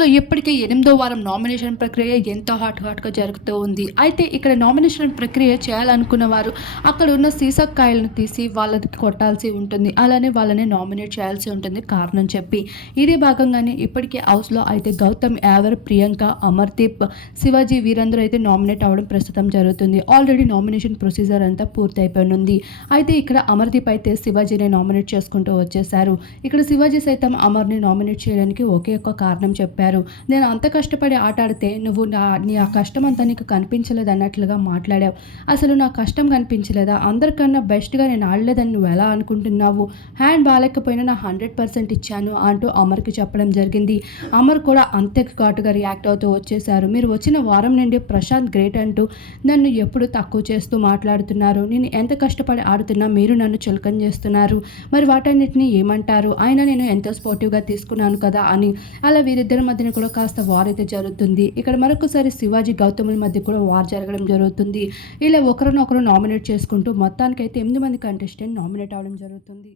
లో ఇప్పటికే ఎనిమిదో వారం నామినేషన్ ప్రక్రియ ఎంతో హాట్ హాట్గా జరుగుతూ ఉంది. అయితే ఇక్కడ నామినేషన్ ప్రక్రియ చేయాలనుకున్న వారు అక్కడ ఉన్న సీసక్కాయలను తీసి వాళ్ళకి కొట్టాల్సి ఉంటుంది. అలానే వాళ్ళని నామినేట్ చేయాల్సి ఉంటుంది కారణం చెప్పి. ఇదే భాగంగానే ఇప్పటికే హౌస్లో అయితే గౌతమ్ యావర్ ప్రియాంక అమర్దీప్ శివాజీ వీరందరూ అయితే నామినేట్ అవ్వడం ప్రస్తుతం జరుగుతుంది. ఆల్రెడీ నామినేషన్ ప్రొసీజర్ అంతా పూర్తి అయితే ఇక్కడ అమర్దీప్ అయితే శివాజీని నామినేట్ చేసుకుంటూ వచ్చేసారు ఇక్కడ శివాజీ సైతం అమర్ని నామినేట్ చేయడానికి ఒకే ఒక్క కారణం చెప్పారు. నేను అంత కష్టపడి ఆట ఆడితే నువ్వు నా నీ ఆ కష్టం అంతా నీకు కనిపించలేదు అన్నట్లుగా మాట్లాడావు. అసలు నా కష్టం కనిపించలేదా? అందరికన్నా బెస్ట్గా నేను ఆడలేదని నువ్వు ఎలా అనుకుంటున్నావు? హ్యాండ్ బాగాలేకపోయినా నా హండ్రెడ్ పర్సెంట్ ఇచ్చాను అంటూ అమర్కి చెప్పడం జరిగింది. అమర్ కూడా అంతే ఘాటుగా రియాక్ట్ అవుతూ వచ్చేసారు మీరు వచ్చిన వారం నుండి ప్రశాంత్ గ్రేట్ అంటూ నన్ను ఎప్పుడు తక్కువ చేస్తూ మాట్లాడుతున్నారు. నేను ఎంత కష్టపడి ఆడుతున్నా మీరు నన్ను చులకం చేస్తున్నారు. మరి వాటన్నిటిని ఏమంటారు? అయినా నేను ఎంతో స్పోర్టివ్గా తీసుకున్నాను కదా అని. అలా వీరిద్దరి మధ్య మధ్యన కూడా కాస్త వార్ అయితే జరుగుతుంది. ఇక్కడ మరొకసారి శివాజీ గౌతముల మధ్య కూడా వార్ జరగడం జరుగుతుంది. ఇలా ఒకరినొకరు నామినేట్ చేసుకుంటూ మొత్తానికైతే ఎనిమిది మంది కంటెస్టెంట్ నామినేట్ అవ్వడం జరుగుతుంది.